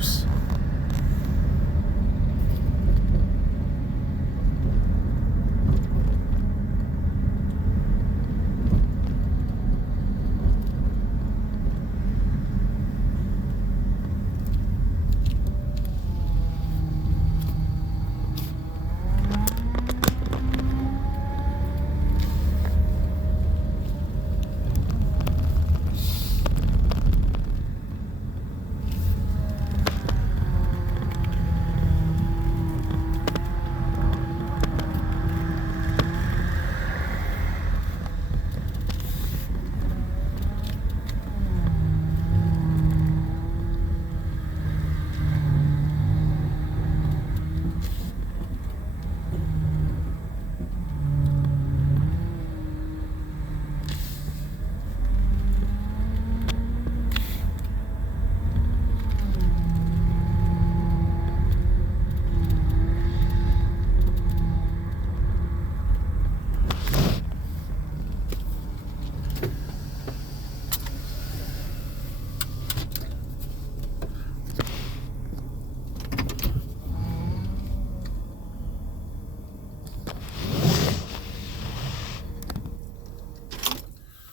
hopes.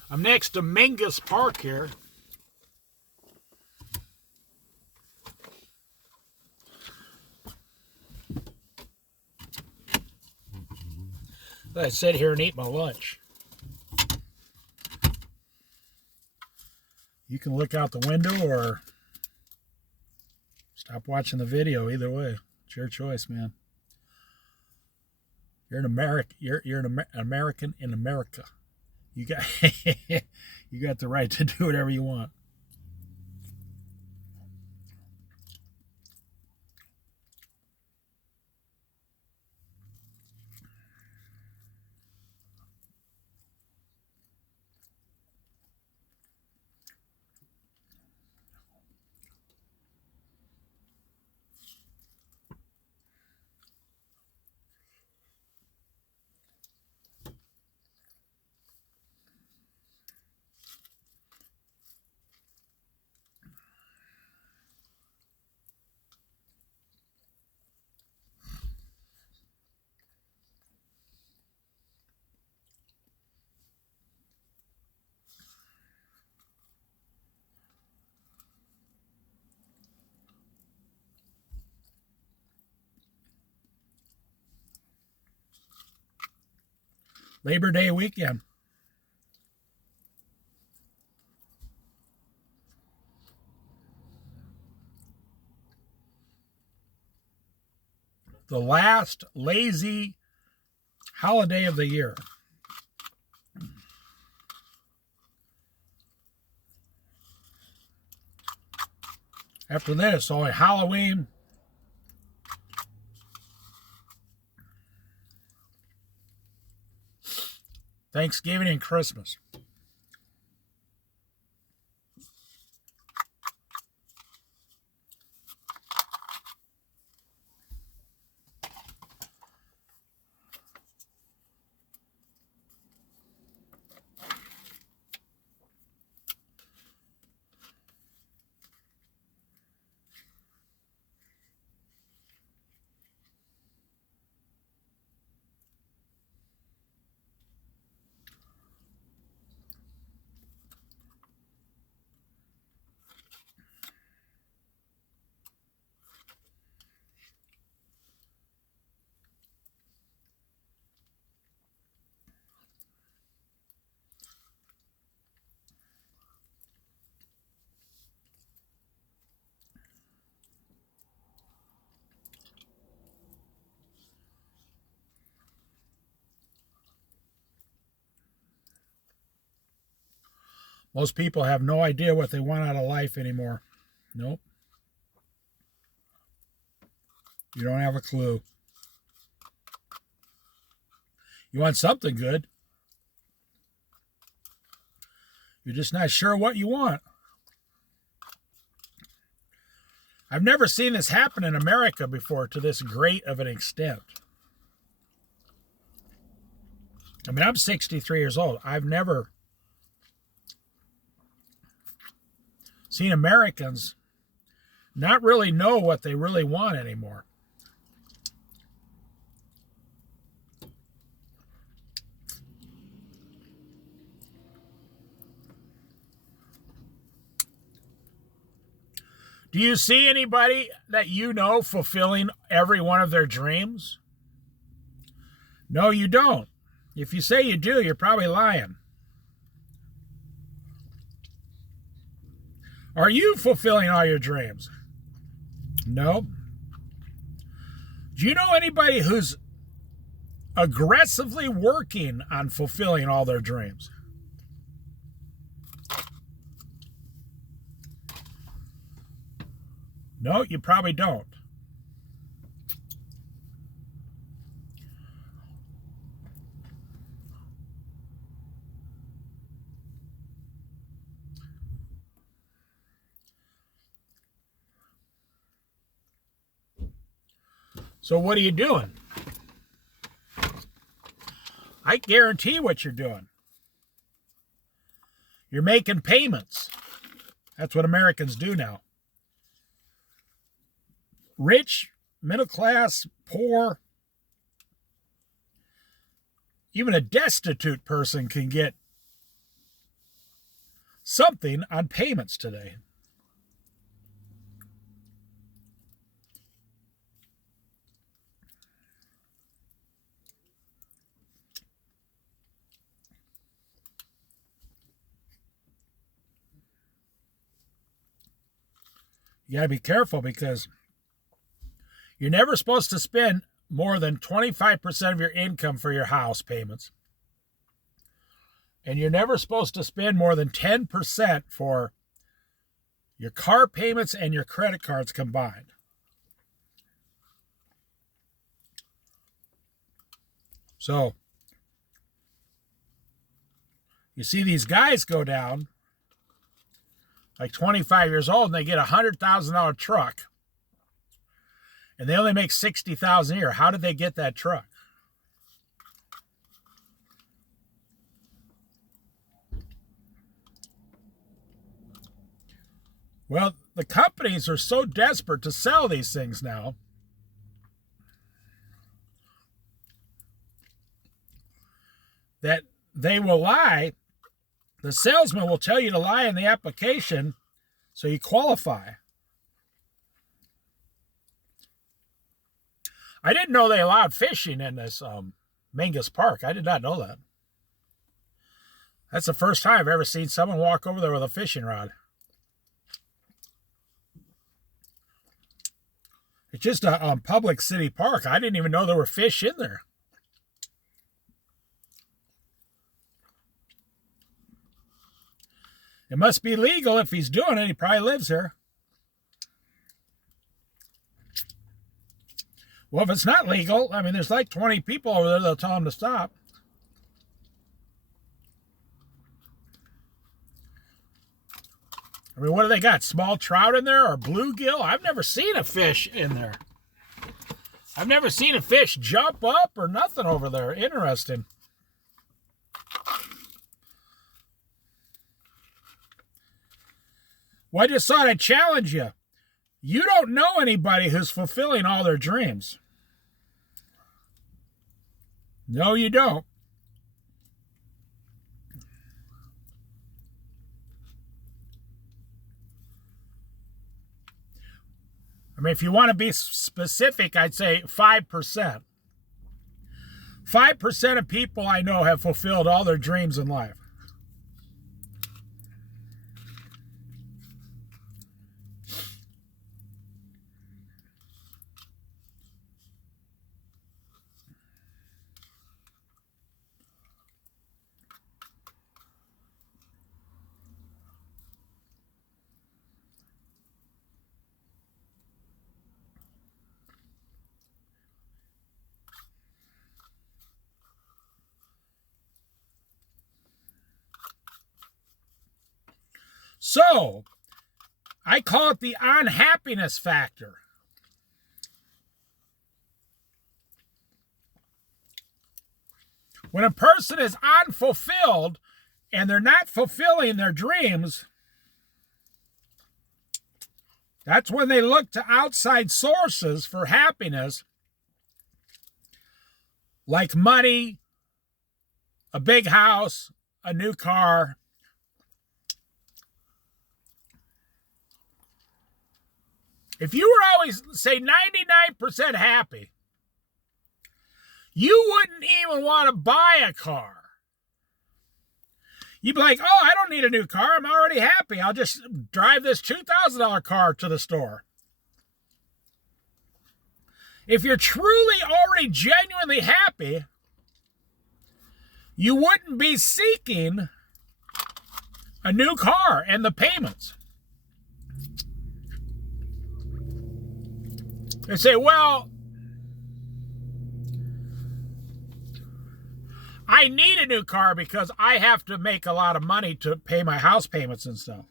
I'm next to Mingus Park here. I sit here and eat my lunch. You can look out the window or stop watching the video. Either way, it's your choice, man. You're an American in America. You got you got the right to do whatever you want. Labor Day weekend. The last lazy holiday of the year. After this, only Halloween, Thanksgiving, and Christmas. Most people have no idea what they want out of life anymore. Nope. You don't have a clue. You want something good. You're just not sure what you want. I've never seen this happen in America before to this great of an extent. I mean, I'm 63 years old. I've never seen Americans not really know what they really want anymore. Do you see anybody that you know fulfilling every one of their dreams? No, you don't. If you say you do, you're probably lying. Are you fulfilling all your dreams? No. Do you know anybody who's aggressively working on fulfilling all their dreams? No, you probably don't. So what are you doing? I guarantee what you're doing. You're making payments. That's what Americans do now. Rich, middle class, poor, even a destitute person can get something on payments today. You gotta be careful because you're never supposed to spend more than 25% of your income for your house payments. And you're never supposed to spend more than 10% for your car payments and your credit cards combined. So, you see these guys go down, like 25 years old, and they get a $100,000 truck. And they only make $60,000 a year. How did they get that truck? Well, the companies are so desperate to sell these things now that they will lie. The salesman will tell you to lie in the application so you qualify. I didn't know they allowed fishing in this Mingus Park. I did not know that. That's the first time I've ever seen someone walk over there with a fishing rod. It's just a public city park. I didn't even know there were fish in there. It must be legal if he's doing it. He probably lives here. Well, if it's not legal, I mean, there's like 20 people over there that'll tell him to stop. I mean, what do they got? Small trout in there or bluegill? I've never seen a fish in there. I've never seen a fish jump up or nothing over there. Interesting. Well, I just thought I'd challenge you. You don't know anybody who's fulfilling all their dreams. No, you don't. I mean, if you want to be specific, I'd say 5%. 5% of people I know have fulfilled all their dreams in life. So, I call it the unhappiness factor. When a person is unfulfilled and they're not fulfilling their dreams, That's when they look to outside sources for happiness, like money, a big house, a new car. If you were always, say, 99% happy, you wouldn't even want to buy a car. You'd be like, oh, I don't need a new car. I'm already happy. I'll just drive this $2,000 car to the store. If you're truly already genuinely happy, you wouldn't be seeking a new car and the payments. They say, well, I need a new car because I have to make a lot of money to pay my house payments and stuff.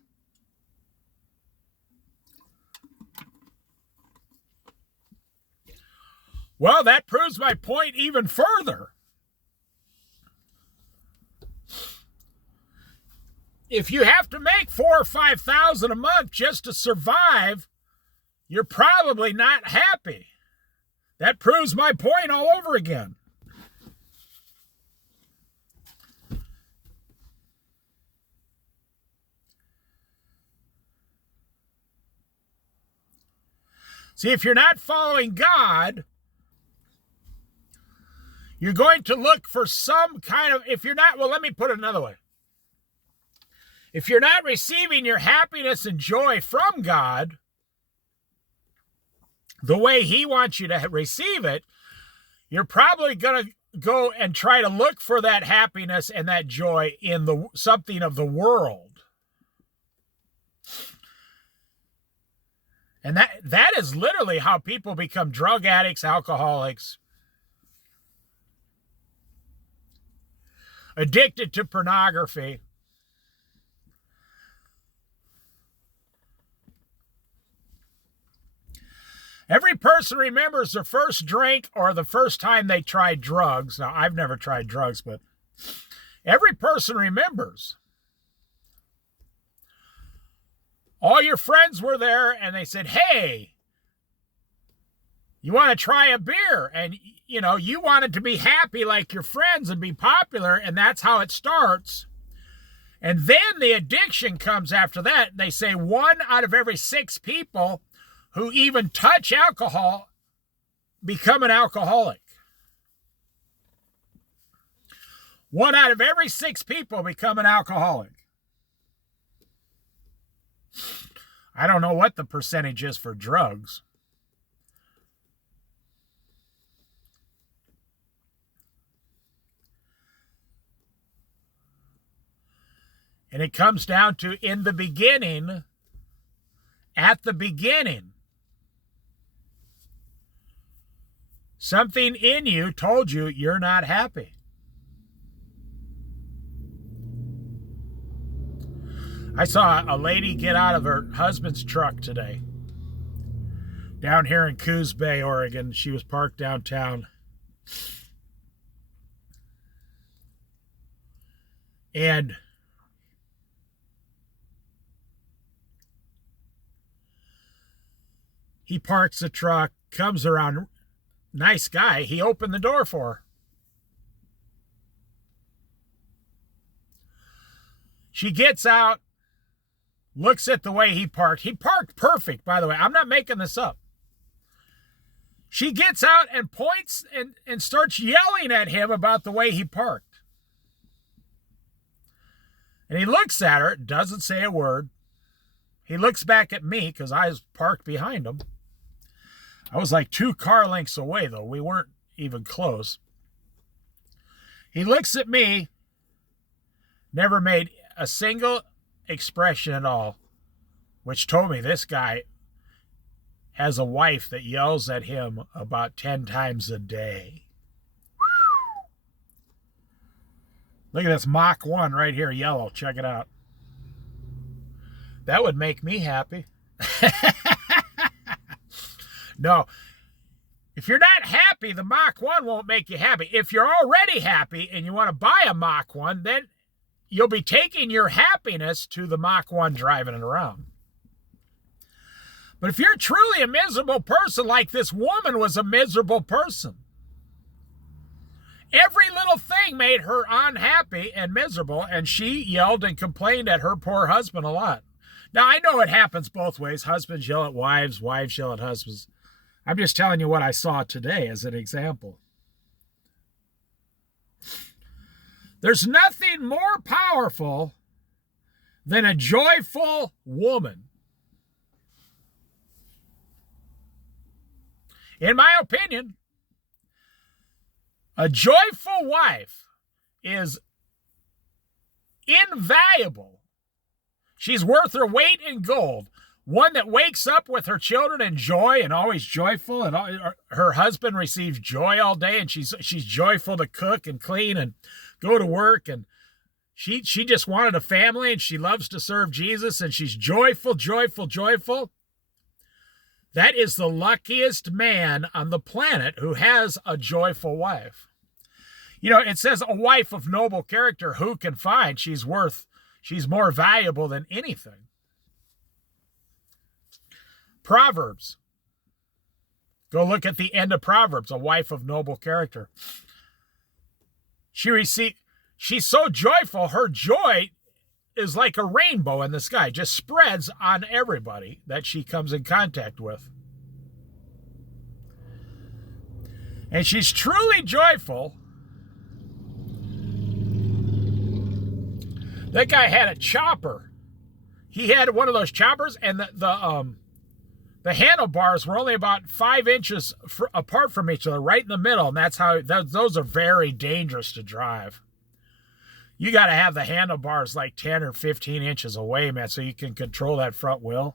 Well, that proves my point even further. If you have to make $4,000 or $5,000 a month just to survive, you're probably not happy. That proves my point all over again. See, if you're not following God, you're going to look for some kind of, if you're not, well, let me put it another way. If you're not receiving your happiness and joy from God the way He wants you to receive it, you're probably going to go and try to look for that happiness and that joy in something of the world. And that is literally how people become drug addicts, alcoholics, addicted to pornography. Every person remembers their first drink or the first time they tried drugs. Now, I've never tried drugs, but every person remembers. All your friends were there and they said, hey, you want to try a beer? And, you know, you wanted to be happy like your friends and be popular, and that's how it starts. And then the addiction comes after that. They say 1 out of every 6 people who even touch alcohol become an alcoholic. 1 out of every 6 people become an alcoholic. I don't know what the percentage is for drugs. And it comes down to in the beginning, at the beginning, something in you told you you're not happy. I saw a lady get out of her husband's truck today down here in Coos Bay, Oregon. She was parked downtown. And he parks the truck, comes around, nice guy. He opened the door for her. She gets out, looks at the way he parked. He parked perfect, by the way. I'm not making this up. She gets out and points and starts yelling at him about the way he parked. And he looks at her, doesn't say a word. He looks back at me because I was parked behind him. I was like 2 car lengths away, though. We weren't even close. He looks at me, never made a single expression at all, which told me this guy has a wife that yells at him about 10 times a day. Look at this Mach 1 right here, yellow. Check it out. That would make me happy. No. If you're not happy, the Mach 1 won't make you happy. If you're already happy and you want to buy a Mach 1, then you'll be taking your happiness to the Mach 1 driving it around. But if you're truly a miserable person, like this woman was a miserable person, every little thing made her unhappy and miserable, and she yelled and complained at her poor husband a lot. Now, I know it happens both ways. Husbands yell at wives, wives yell at husbands. I'm just telling you what I saw today as an example. There's nothing more powerful than a joyful woman. In my opinion, a joyful wife is invaluable. She's worth her weight in gold. One that wakes up with her children in joy and always joyful, and her husband receives joy all day, and she's joyful to cook and clean and go to work, and she just wanted a family, and she loves to serve Jesus, and she's joyful, joyful, joyful. That is the luckiest man on the planet who has a joyful wife. You know, it says a wife of noble character who can find. She's more valuable than anything. Proverbs. Go look at the end of Proverbs, a wife of noble character. She's so joyful, her joy is like a rainbow in the sky, just spreads on everybody that she comes in contact with. And she's truly joyful. That guy had a chopper. He had one of those choppers, and the handlebars were only about 5 inches apart from each other, right in the middle, and those are very dangerous to drive. You got to have the handlebars like 10 or 15 inches away, man, so you can control that front wheel.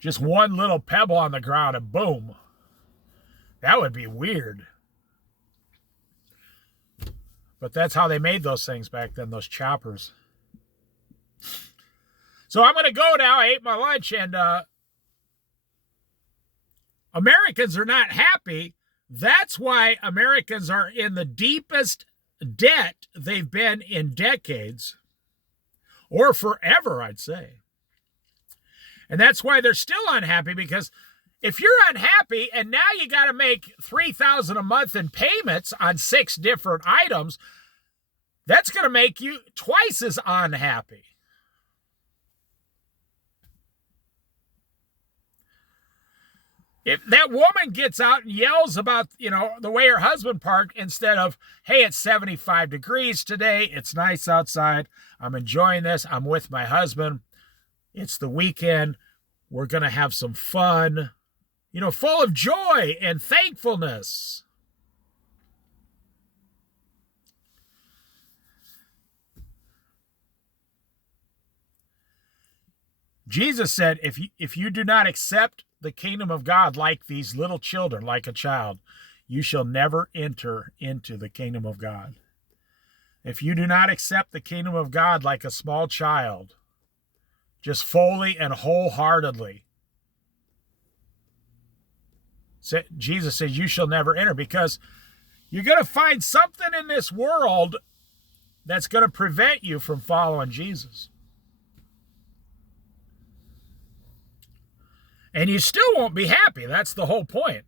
Just one little pebble on the ground and boom. That would be weird. But that's how they made those things back then, those choppers. So I'm going to go now. I ate my lunch, and Americans are not happy. That's why Americans are in the deepest debt they've been in decades, or forever, I'd say. And that's why they're still unhappy, because if you're unhappy and now you got to make $3,000 a month in payments on 6 different items, that's going to make you twice as unhappy. If that woman gets out and yells about, the way her husband parked, instead of, hey, it's 75 degrees today, it's nice outside, I'm enjoying this, I'm with my husband, it's the weekend, we're going to have some fun, full of joy and thankfulness. Jesus said, if you do not accept the kingdom of God like these little children, like a child, you shall never enter into the kingdom of God. If you do not accept the kingdom of God like a small child, just fully and wholeheartedly, Jesus says you shall never enter, because you're going to find something in this world that's going to prevent you from following Jesus. And you still won't be happy. That's the whole point.